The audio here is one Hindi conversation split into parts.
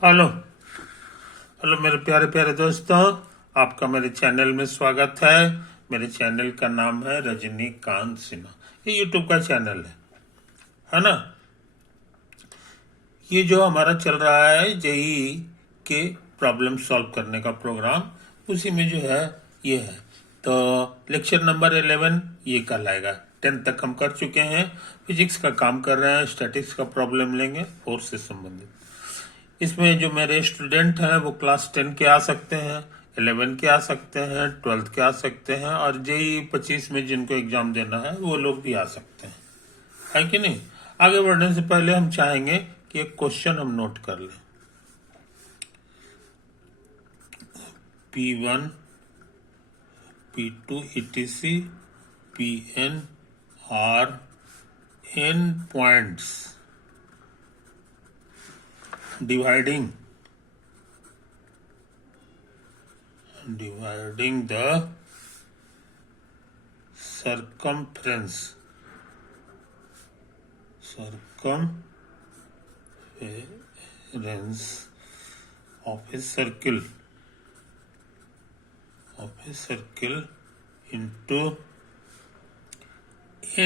हेलो हेलो मेरे प्यारे प्यारे दोस्तों, आपका मेरे चैनल में स्वागत है। मेरे चैनल का नाम है रजनीकांत सिन्हा। ये यूट्यूब का चैनल है ना। ये जो हमारा चल रहा है जेई के प्रॉब्लम सॉल्व करने का प्रोग्राम, उसी में जो है ये है। तो लेक्चर नंबर 11 ये कल आएगा। 10 तक हम कर चुके हैं। फिजिक्स का काम कर रहे हैं, स्टैटिक्स का प्रॉब्लम लेंगे, फोर्स से संबंधित। इसमें जो मेरे स्टूडेंट हैं वो क्लास 10 के आ सकते हैं, 11 के आ सकते हैं, 12th के आ सकते हैं, और जेई 25 में जिनको एग्जाम देना है वो लोग भी आ सकते हैं, है कि नहीं। आगे बढ़ने से पहले हम चाहेंगे कि एक क्वेश्चन हम नोट कर लें। P1 P2 etc Pn are n points dividing the circumference of a circle into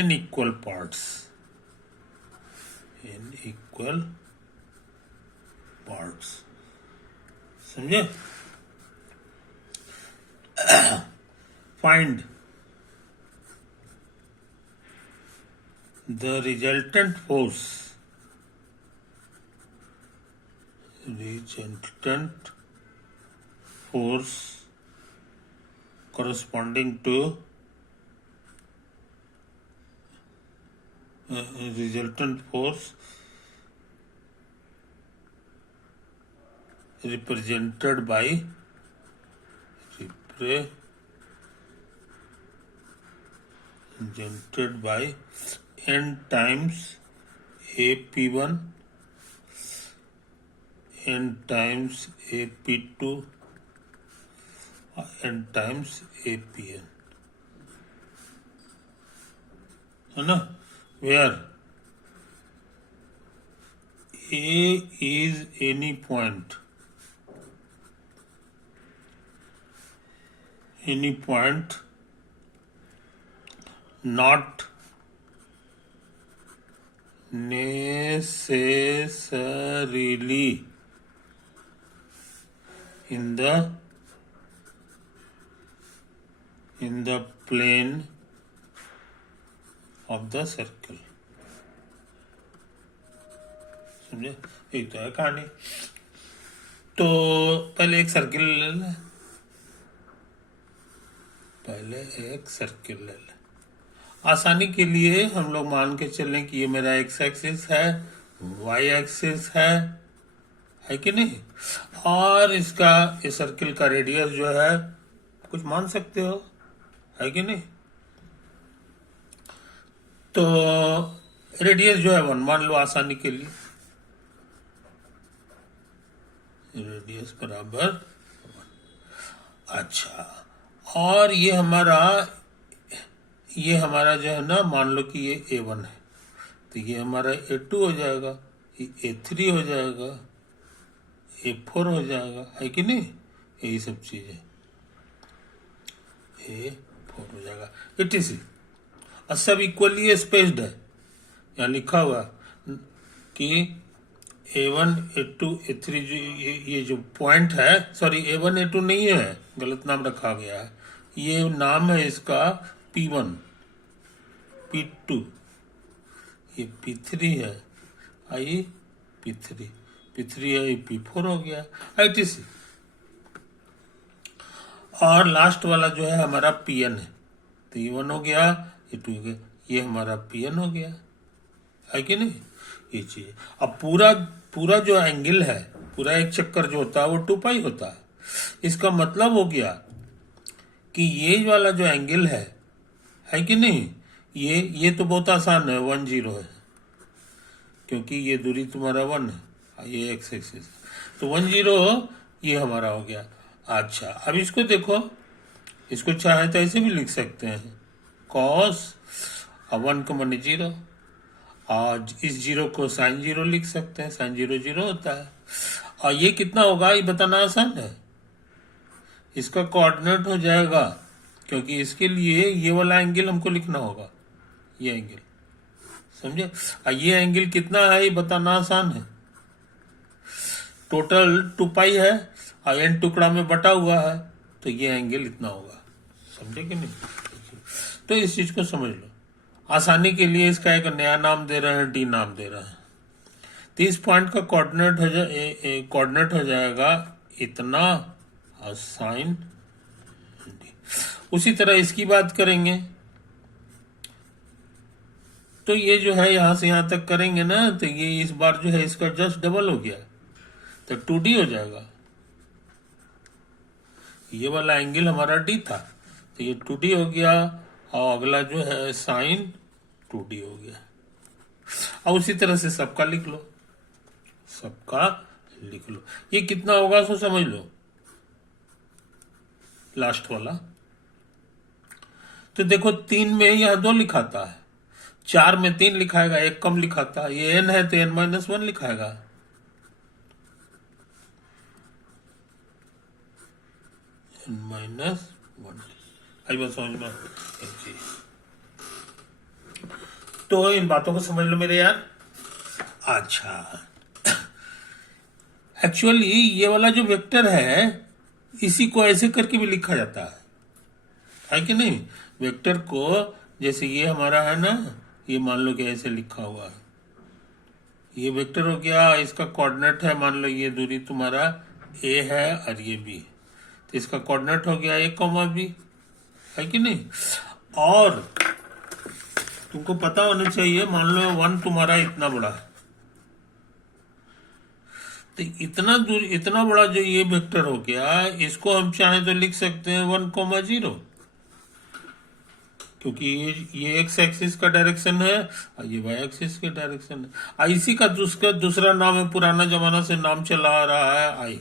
n equal parts. समझे? Find the resultant force corresponding to resultant force represented by n times AP1, n times AP2, n times APN, है ना। Where A is any point not necessarily in the plane of the circle। समझे? एक तो है कहानी। तो पहले एक सर्किल ले ले। आसानी के लिए हम लोग मान के चलें कि ये मेरा एक्स एक्सिस है, वाई एक्सिस है कि नहीं। और इसका ये सर्किल का रेडियस जो है कुछ मान सकते हो, है कि नहीं। तो रेडियस जो है 1 मान लो आसानी के लिए। रेडियस बराबर 1। अच्छा, और ये हमारा जो है ना, मान लो कि ये A1 है, तो ये हमारा A2 हो जाएगा, ये A3 हो जाएगा, A4 हो जाएगा, है कि नहीं। यही सब चीजें A4 हो जाएगा, etc। और सब इक्वली स्पेस्ड है। यहाँ लिखा हुआ कि A1 A2 A3 ये जो पॉइंट है, सॉरी A1 A2 नहीं है, गलत नाम रखा गया है। ये नाम है इसका P1 P2, ये P3 है, आई P3 है, ये P4 हो गया, etc। और लास्ट वाला जो है हमारा Pn है, तो ये 1 हो गया, ये 2 हो गया, ये हमारा Pn हो गया, है कि नहीं। ये चीज अब पूरा जो एंगल है, पूरा एक चक्कर जो होता है वो 2π होता है। इसका मतलब हो गया कि ये वाला जो एंगल है कि नहीं, ये तो बहुत आसान है, 1 0 है, क्योंकि ये दूरी तुम्हारा 1 है, ये एक्स एक्सिस, तो 1 0 ये हमारा हो गया। अच्छा, अब इसको देखो, इसको चाहे तो ऐसे भी लिख सकते हैं, cos 1 को मन 0, आज इस 0 को sin 0 लिख सकते हैं, sin 0 0 होता है। और ये कितना होगा ये बताना आसान है। इसका कोऑर्डिनेट हो जाएगा, क्योंकि इसके लिए ये वाला एंगल हमको लिखना होगा, ये एंगल, समझे। और ये एंगल कितना है ये बताना आसान है। टोटल 2 पाई है और n टुकड़ा में बटा हुआ है, तो ये एंगल इतना होगा, समझे कि नहीं। तो इस चीज को समझ लो। आसानी के लिए इसका एक नया नाम दे रहे हैं, डी नाम दे रहे हैं। तो इस पॉइंट का कोऑर्डिनेट हो जाएगा इतना और साइन डी। उसी तरह इसकी बात करेंगे तो ये जो है यहां से यहां तक करेंगे ना, तो ये इस बार जो है इसका जस्ट डबल हो गया, तो 2D हो जाएगा। ये वाला एंगल हमारा डी था, तो ये 2D हो गया, और अगला जो है साइन 2D हो गया। और उसी तरह से सबका लिख लो, सबका लिख लो। ये कितना होगा सो समझ लो, लास्ट वाला। तो देखो 3 में यह 2 लिखाता है, 4 में 3 लिखाएगा, 1 कम लिखाता है। ये n है तो n-1 लिखाएगा। n-1 आई बात समझ में। तो इन बातों को समझ लो मेरे यार। अच्छा, एक्चुअली ये वाला जो वेक्टर है इसी को ऐसे करके भी लिखा जाता है कि नहीं। वेक्टर को जैसे ये हमारा है ना, ये मान लो कि ऐसे लिखा हुआ है, ये वेक्टर हो गया, इसका कोऑर्डिनेट है, मान लो ये दूरी तुम्हारा a है और ये b, तो इसका कोऑर्डिनेट हो गया a, b, है कि नहीं। और तुमको पता होना चाहिए, मान लो 1 तुम्हारा इतना बड़ा है, तो इतना बड़ा जो ये वेक्टर हो गया, इसको हम चाहें तो लिख सकते हैं 1,0, क्योंकि ये एक्स एक्सिस का डायरेक्शन है और ये वाई एक्सिस का डायरेक्शन है। इसी का दूसरा नाम है, पुराना जमाना से नाम चला आ रहा है आई।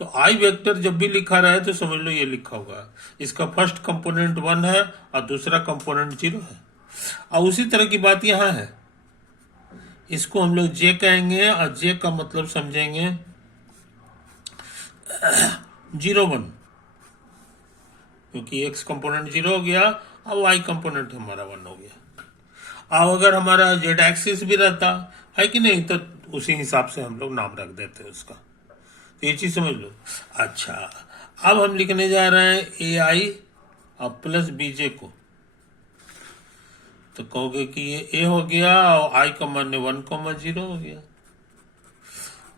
तो आई वेक्टर जब भी लिखा रहा है तो समझ लो ये लिखा होगा, इसका फर्स्ट कंपोनेंट 1 है और दूसरा कंपोनेंट 0 है। और उसी तरह की बात यहाँ है, इसको हम लोग जे कहेंगे और जे का मतलब समझेंगे 0,1, क्योंकि एक्स कंपोनेंट 0 हो गया और वाई कंपोनेंट हमारा 1 हो गया। अब अगर हमारा जेड एक्सिस भी रहता है कि नहीं, तो उसी हिसाब से हम लोग नाम रख देते हैं उसका। तो ये चीज समझ लो। अच्छा, अब हम लिखने जा रहे हैं ए आई और प्लस बीजे को, तो कहोगे कि ये ए हो गया और आई का मान 1,0 हो गया,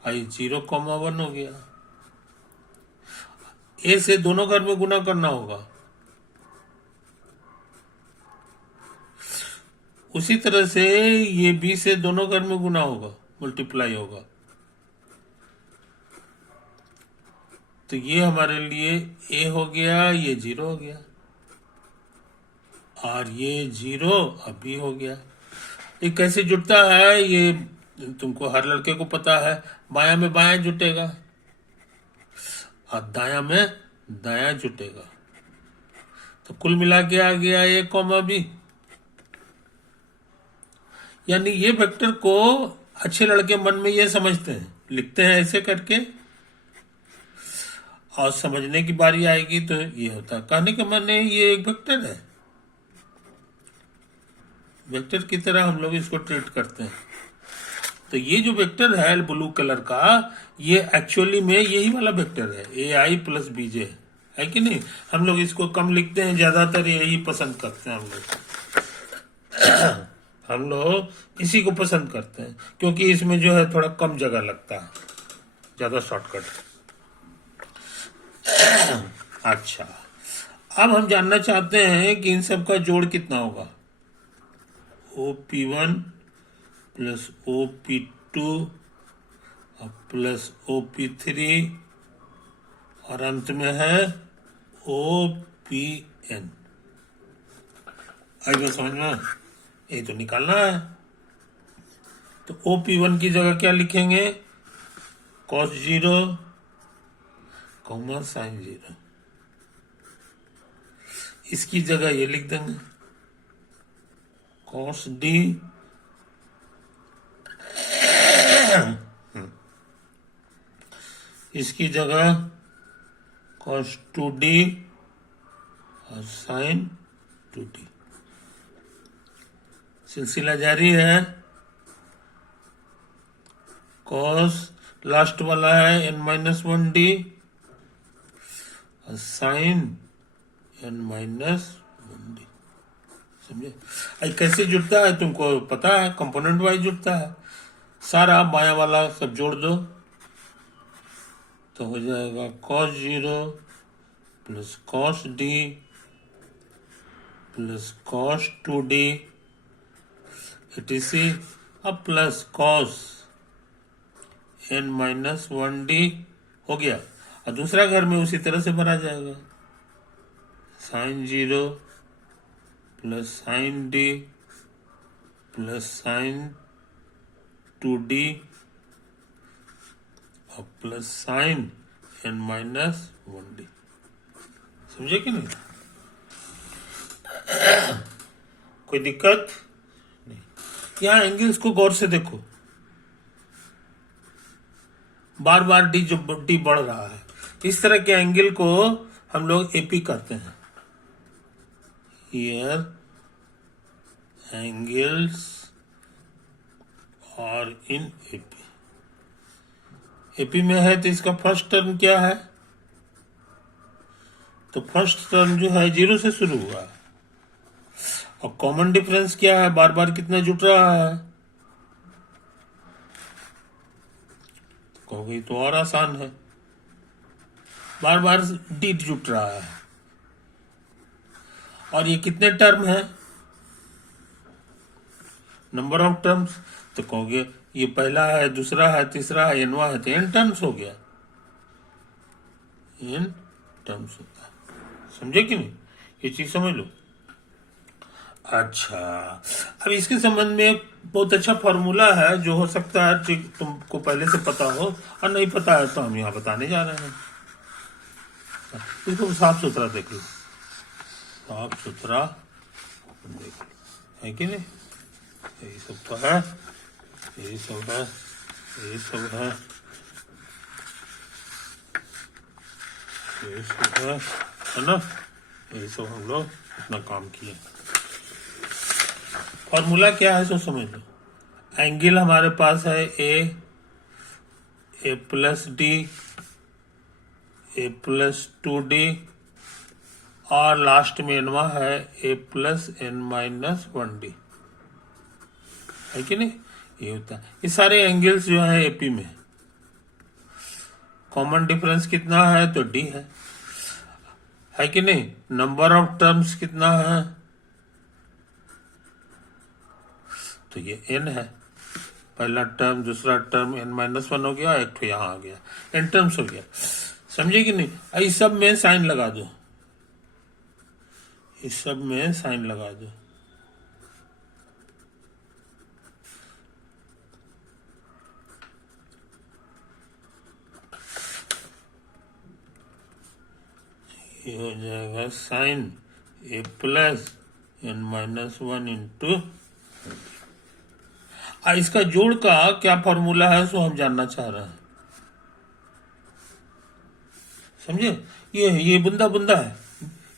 आई 0,1 हो गया। ए से दोनों घर में गुना करना होगा, उसी तरह से ये बी से दोनों घर में गुना होगा, मल्टीप्लाई होगा। तो ये हमारे लिए ए हो गया, ये 0 हो गया, और ये 0 अब भी हो गया। ये कैसे जुड़ता है ये तुमको हर लड़के को पता है, बाया में बाया जुटेगा और दाया में दाया जुटेगा। तो कुल मिला के आ गया a, b। यानी ये वेक्टर को अच्छे लड़के मन में ये समझते हैं, लिखते हैं ऐसे करके, और समझने की बारी आएगी तो ये होता है। कहने के माने ये एक वेक्टर है, वेक्टर की तरह हम लोग इसको ट्रीट करते हैं। तो ये जो वेक्टर है ब्लू कलर का, ये एक्चुअली में यही वाला वेक्टर है, ए आई प्लस बीजे, है कि नहीं। हम लोग इसको कम लिखते हैं, ज्यादातर यही पसंद करते हैं हम लोग इसी को पसंद करते हैं, क्योंकि इसमें जो है थोड़ा कम जगह लगता है, ज्यादा शॉर्टकट। अच्छा, अब हम जानना चाहते हैं कि इन सब का जोड़ कितना होगा। OP1 plus OP2 plus OP3 और अंत में है OPN। आइए समझ में, ये तो निकालना है। तो OP1 की जगह क्या लिखेंगे, cos 0 कॉमा sin 0। इसकी जगह ये लिख देंगे cos D इसकी जगह cos 2d और sin 2d। सिलसिला जारी है। cos लास्ट वाला है n-1d और sin n-1d। समझे? आई कैसे जुड़ता है तुमको पता है, कंपोनेंट वाइज जुड़ता है। सारा बाया वाला सब जोड़ दो तो हो जाएगा cos 0 plus cos d plus cos 2d etc अब प्लस cos n-1d हो गया। और दूसरा घर में उसी तरह से भरा जाएगा, sin 0 plus sin d plus sin 2d और प्लस sin n-1d। समझे कि नहीं? कोई दिक्कत नहीं। यहाँ एंगल्स को गौर से देखो, बार बार डी बढ़ रहा है। इस तरह के एंगल को हम लोग एपी करते हैं। हियर एंगल्स और इन एपी। एपी में है तो इसका फर्स्ट टर्म क्या है? तो फर्स्ट टर्म जो है 0 से शुरू हुआ है। और कॉमन डिफरेंस क्या है? बार बार कितना जुट रहा है? कहोगे तो और आसान है, बार बार डी जुट रहा है। और ये कितने टर्म है? Number of terms. तो कहोगे ये पहला है, दूसरा है, तीसरा है, एनवा है, तो एन टर्म्स हो गया, एन टर्म्स होता है। समझे कि नहीं? ये चीज समझ लो। अच्छा, अब इसके संबंध में एक बहुत अच्छा फॉर्मूला है जो हो सकता है तुमको पहले से पता हो, और नहीं पता है तो हम यहाँ बताने जा रहे हैं। इसको साफ सुथरा देख लो, साफ सुथरा देख लो, है कि नहीं? यही सब तो है, यही सब है, यही सब है, यही सब है ना? यही सब हम लोग इतना काम किए। फॉर्मूला क्या है सो समझ लो। एंगल हमारे पास है ए प्लस डी, ए प्लस 2d और लास्ट में एनवा है ए प्लस n-1d, है कि नहीं? ये होता है। ये सारे एंगल्स जो है एपी में। कॉमन डिफरेंस कितना है? तो डी है कि नहीं? नंबर ऑफ टर्म्स कितना है? तो ये n है। पहला टर्म, दूसरा टर्म n-1 हो गया, एक तो यहाँ आ गया, n टर्म्स हो गया। समझे कि नहीं? इस सब में साइन लगा दो, इस सब में साइन लगा दो। ये हो जाएगा साइन ए प्लस n-1 इंटू। इसका जोड़ का क्या फॉर्मूला है सो हम जानना चाह रहे हैं। समझे? ये बूंदा बूंदा है।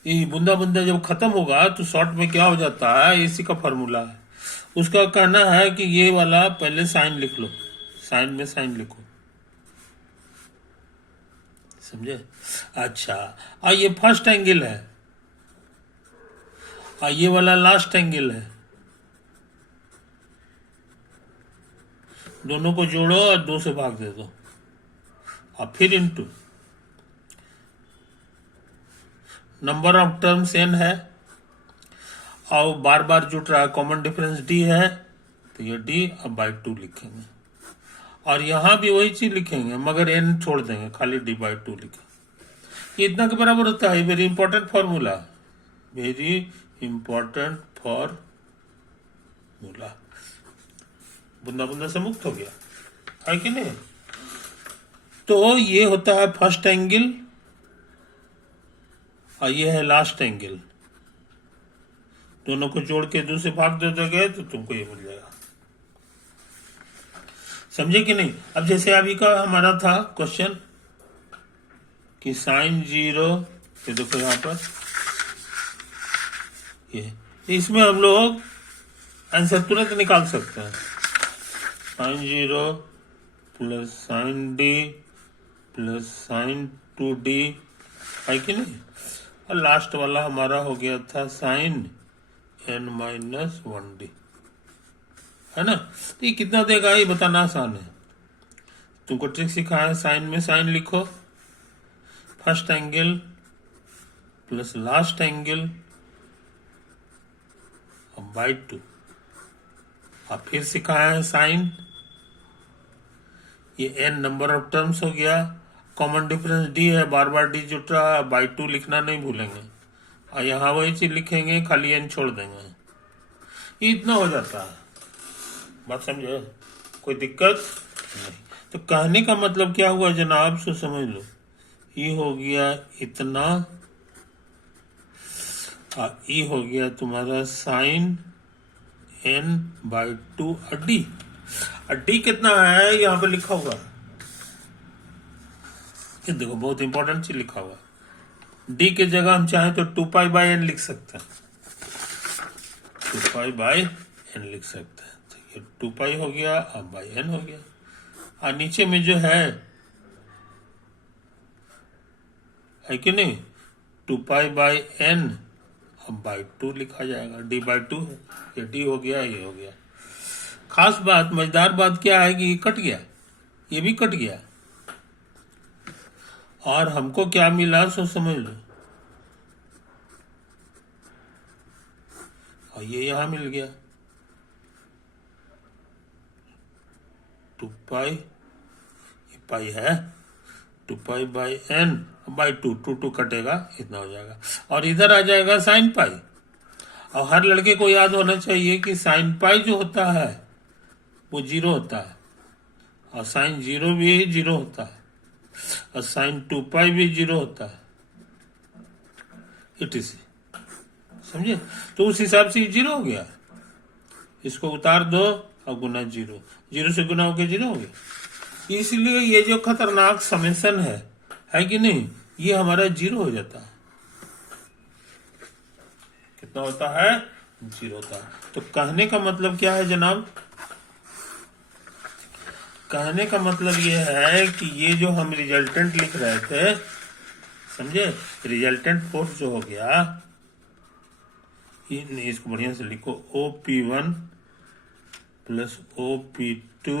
ये बूंदा बूंदा जब खत्म होगा तो शॉर्ट में क्या हो जाता है, इसी का फॉर्मूला है। उसका कहना है कि ये वाला पहले साइन लिख लो, साइन में साइन लिखो। समझे? अच्छा, और ये फर्स्ट एंगल है और ये वाला लास्ट एंगल है। दोनों को जोड़ो और 2 से भाग दे दो और फिर into number of terms n है और बार बार जुट रहा है, कॉमन डिफरेंस d है, तो ये d अब बाई 2 लिखेंगे। और यहां भी वही चीज लिखेंगे मगर n छोड़ देंगे, खाली d बाई 2 लिखेंगे। ये इतना के बराबर होता है। Very important formula, very important formula. बुंदा बुंदा से मुक्त हो गया, है कि नहीं? तो ये होता है फर्स्ट एंगल और ये है लास्ट एंगल। दोनों को जोड़ के 2 से भाग दे दोगे तो तुमको ये मिल जाएगा। समझे कि नहीं? अब जैसे अभी का हमारा था क्वेश्चन, कि साइन 0, ये देखो यहाँ पर ये, इसमें हम लोग आंसर तुरंत निकाल सकते हैं। Sine 0 plus sine D plus sine 2D, है कि नहीं। और लास्ट वाला हमारा हो गया था साइन n-1D, है ना। तो ये कितना देगा ये बताना आसान है। तुमको ट्रिक सिखाया है, साइन में साइन लिखो, first angle plus last angle by 2। अब फिर सिखाया है साइन, ये n नंबर ऑफ टर्म्स हो गया, कॉमन डिफरेंस d है, बार बार d जुट रहा है, बाई 2 लिखना नहीं भूलेंगे, और यहाँ वही चीज लिखेंगे, खाली n छोड़ देंगे। ये इतना हो जाता है, बात समझे, कोई दिक्कत नहीं। तो कहने का मतलब क्या हुआ जनाब, सो समझ लो, ये हो गया इतना, ये हो गया तुम्हारा साइन n/2 डी। डी कितना है यहाँ पे लिखा हुआ, ये देखो बहुत इंपॉर्टेंट चीज लिखा हुआ। डी की जगह हम चाहें तो 2π/n लिख सकते हैं, 2π/n लिख सकते हैं। तो ये 2π हो गया, अब n हो गया। और नीचे में जो है कि नहीं, 2π/n अब बाई 2 लिखा जाएगा, d/2 है, ये d हो गया, ये हो गया। खास बात, मजेदार बात क्या है कि ये कट गया, ये भी कट गया, और हमको क्या मिला सो समझ लो, और ये यहां मिल गया 2π, ये पाई है 2π/n बाई 2, 2 कटेगा, इतना हो जाएगा, और इधर आ जाएगा साइन पाई। और हर लड़के को याद होना चाहिए कि साइन पाई जो होता है वो 0 होता है, और साइन 0 भी 0 होता है, और साइन 2π भी 0 होता है, etc। समझे। तो उस हिसाब से 0 हो गया, इसको उतार दो और गुना 0, 0 से गुना होके 0 हो गया। इसलिए ये जो खतरनाक समेशन है कि नहीं, ये हमारा 0 हो जाता है। कितना होता है, 0 होता है। तो कहने का मतलब क्या है जनाब, कहने का मतलब ये है कि ये जो हम रिजल्टेंट लिख रहे थे, समझे, रिजल्टेंट फोर्स जो हो गया, इसको बढ़िया से लिखो, OP1 प्लस OP2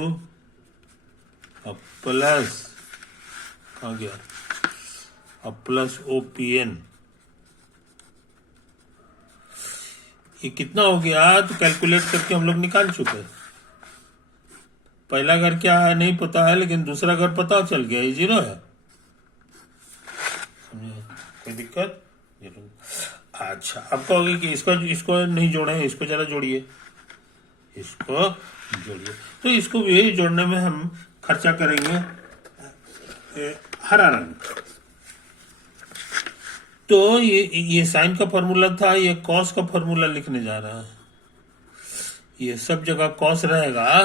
और प्लस कहाँ गया, और प्लस OPN, ये कितना हो गया, तो कैलकुलेट करके हम लोग निकाल चुके हैं। पहला घर क्या है नहीं पता है, लेकिन दूसरा घर पता चल गया, ये 0 है, कोई दिक्कत जरूर। अच्छा, अब कहोगे कि इसको नहीं जोड़े हैं, इसको जरा जोड़िए, इसको जोड़िए। तो इसको भी जोड़ने में हम खर्चा करेंगे हरा रंग। तो ये साइन का फॉर्मूला था, ये कॉस का फॉर्मूला लिखने जा रहा है। ये सब जगह कॉस रहेगा,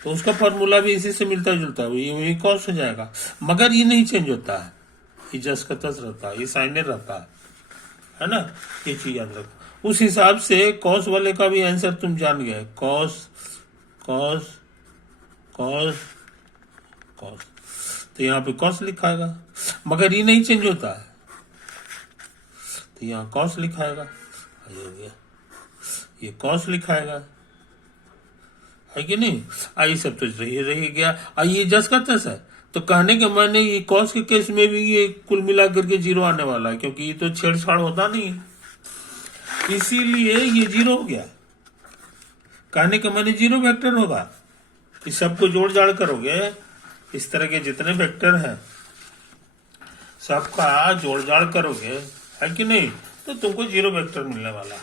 तो उसका फॉर्मूला भी इसी से मिलता जुलता है, ये कॉस हो जाएगा, मगर ये नहीं चेंज होता है, ये जस का तस रहता है, ये साइनर रहता है ना, ये चीज याद रखो। उस हिसाब से कॉस वाले का भी आंसर तुम जान गए, कॉस कॉस कॉस कॉस, तो यहाँ पे कॉस लिखाएगा, मगर ये नहीं चेंज होता है, तो यहाँ कॉस लिखाएगा, ये हो गया, ये कॉस लिखाएगा, है कि नहीं। आई सब तो रही गया, ये जस का तस है। तो कहने के माने ये कॉस के केस में भी ये कुल मिला करके 0 आने वाला है, क्योंकि ये तो छेड़छाड़ होता नहीं, इसीलिए ये 0 हो गया। कहने के माने 0 वेक्टर होगा, इस सबको जोड़ जाड़ करोगे, इस तरह के जितने वेक्टर हैं सबका जोड़ जाड़ करोगे, है कि नहीं, तो तुमको 0 वेक्टर मिलने वाला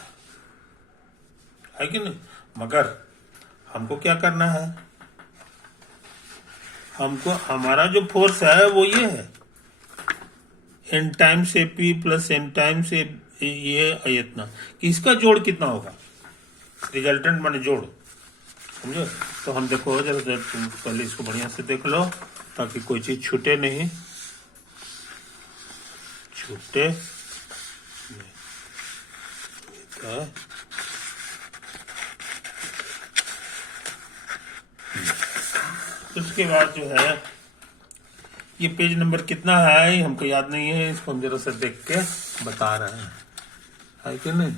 है कि नहीं। मगर हमको क्या करना है, हमको हमारा जो फोर्स है वो ये है, n times P plus n times ये इतना, कि इसका जोड़ कितना होगा, रिजल्टेंट माने जोड़, समझो। तो हम देखो जरा तुम पहले इसको बढ़िया से देख लो, ताकि कोई चीज छूटे नहीं। छूटे तो उसके बाद जो है ये पेज नंबर कितना है हमको याद नहीं है, इसको हम जरा सा देख के बता रहे हैं, है कि नहीं?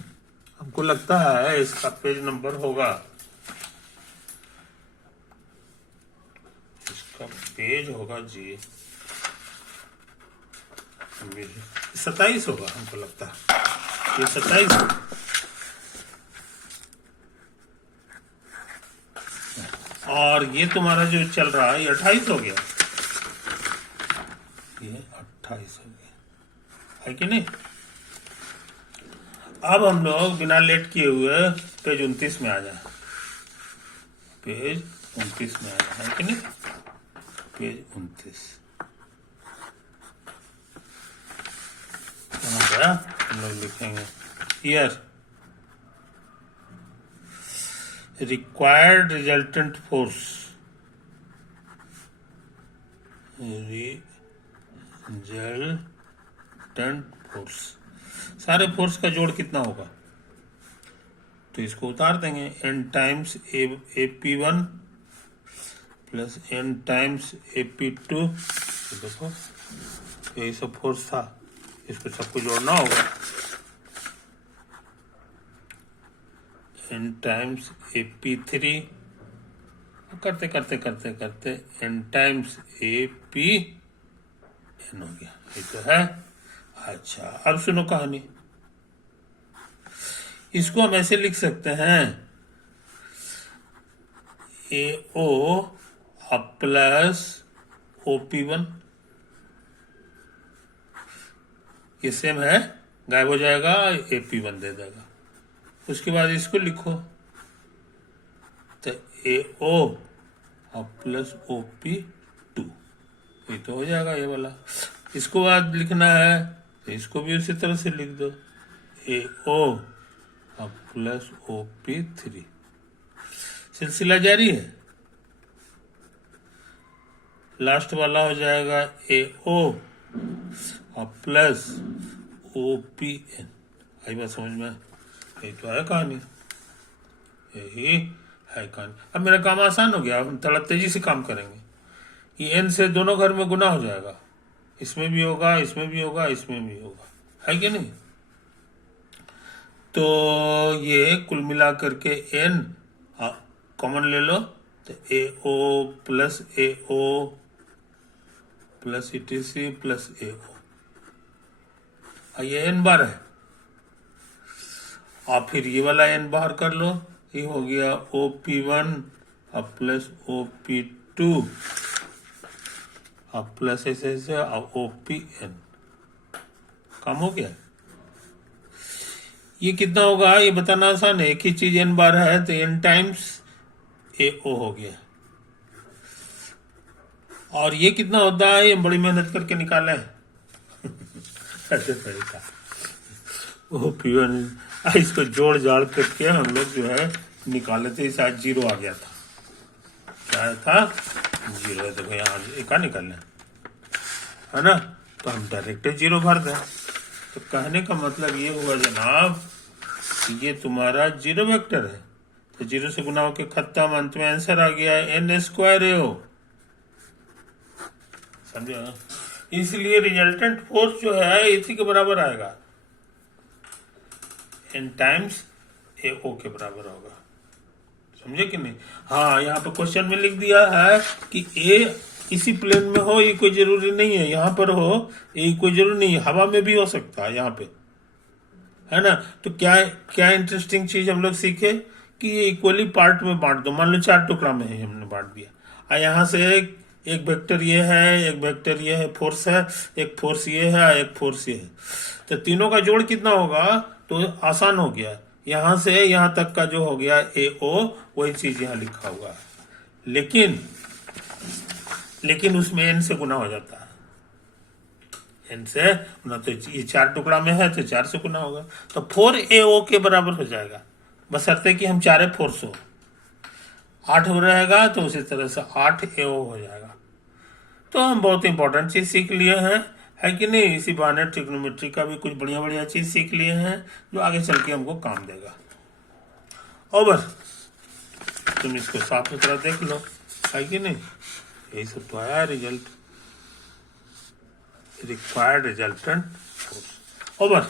हमको लगता है इसका पेज नंबर होगा, इसका पेज होगा जी 27 होगा, हमको लगता है ये 27 होगा। और ये तुम्हारा जो चल रहा है ये 28 हो गया, ये 28 हो गया, है कि नहीं? अब हम लोग बिना लेट किए हुए पेज 29 में आ जाए, पेज 29 में आ जाए, है कि नहीं? पेज 29 कहाँ गया? हम लोग लिखेंगे here required resultant force, resultant force, सारे फोर्स का जोड़ कितना होगा? तो इसको उतार देंगे, n times AP1 plus n times AP2। देखो यही सब फोर्स था, इसको सबको जोड़ना होगा, n टाइम्स AP3 करते करते करते करते n टाइम्स APN हो गया, ये तो है। अच्छा अब सुनो कहानी, इसको हम ऐसे लिख सकते हैं AO प्लस OP1, ये सेम है, गायब हो जाएगा, AP1 दे देगा। उसके बाद इसको लिखो तो AO प्लस OP2, ये तो हो जाएगा ये वाला। इसको बाद लिखना है तो इसको भी उसी तरह से लिख दो, AO प्लस OP3, सिलसिला जारी है। लास्ट वाला हो जाएगा AO प्लस OPN, आई बात समझ में? यही तो है कहानी, यही है कहानी। अब मेरा काम आसान हो गया, हम थोड़ा तेजी से काम करेंगे। ये n से दोनों घर में गुना हो जाएगा, इसमें भी होगा, इसमें भी होगा, इसमें भी होगा, है कि नहीं? तो ये कुल मिला करके n कॉमन ले लो तो AO plus AO plus ETC plus AO, ये n बार है। और फिर ये वाला n बाहर कर लो, ये हो गया OP1 प्लस OP2 प्लस ऐसे ऐसे OPN, काम हो गया। ये कितना होगा ये बताना आसान है, एक ही चीज n बार है तो n टाइम्स AO हो गया। और ये कितना होता है ये बड़ी मेहनत करके निकाले ऐसे तरीका OP1, इसको जोड़ जाड़ करके हम लोग जो है निकाले थे, शायद 0 आ गया था, क्या था 0, देखो यहाँ एक निकालना है ना, तो हम डायरेक्ट 0 भर दें। तो कहने का मतलब ये हुआ जनाब, ये तुम्हारा 0 वेक्टर है, तो 0 से गुना होकर खत्म, अंत में आंसर आ गया n² AO, समझो? इसलिए रिजल्टेंट फोर्स जो है इसी के बराबर आएगा, n टाइम्स AO के बराबर होगा, समझे कि नहीं? हाँ यहाँ पे क्वेश्चन में लिख दिया है कि A इसी प्लेन में हो, ये कोई जरूरी नहीं है, यहाँ पर हो ये कोई जरूरी नहीं है, हवा में भी हो सकता है यहाँ पे, है ना? तो क्या क्या इंटरेस्टिंग चीज हम लोग सीखे कि ये इक्वली पार्ट में बांट दो, मान लो 4 टुकड़ा में है, हमने बांट दिया, और यहाँ से एक वेक्टर ये है, एक वेक्टर ये है, फोर्स है, एक फोर्स ये है, एक फोर्स ये है, तो तीनों का जोड़ कितना होगा? तो आसान हो गया, यहां से यहां तक का जो हो गया AO, वही चीज यहां लिखा हुआ है, लेकिन उसमें n से गुना हो जाता है, n से गुना, तो ये 4 टुकड़ा में है तो 4 से गुना होगा, तो 4AO के बराबर हो जाएगा, बशर्ते कि हम चारे फोर्स हो, 8 हो रहेगा तो उसी तरह से 8AO हो जाएगा। तो हम बहुत इंपॉर्टेंट चीज सीख लिए हैं, है कि नहीं। इसी बहाने ट्रिग्नोमेट्री का भी कुछ बढ़िया बढ़िया चीज सीख लिए हैं जो आगे चल के हमको काम देगा। ओवर, तुम इसको साफ सुथरा देख लो, है कि नहीं। यही सब तो आया result, required resultant force. Over.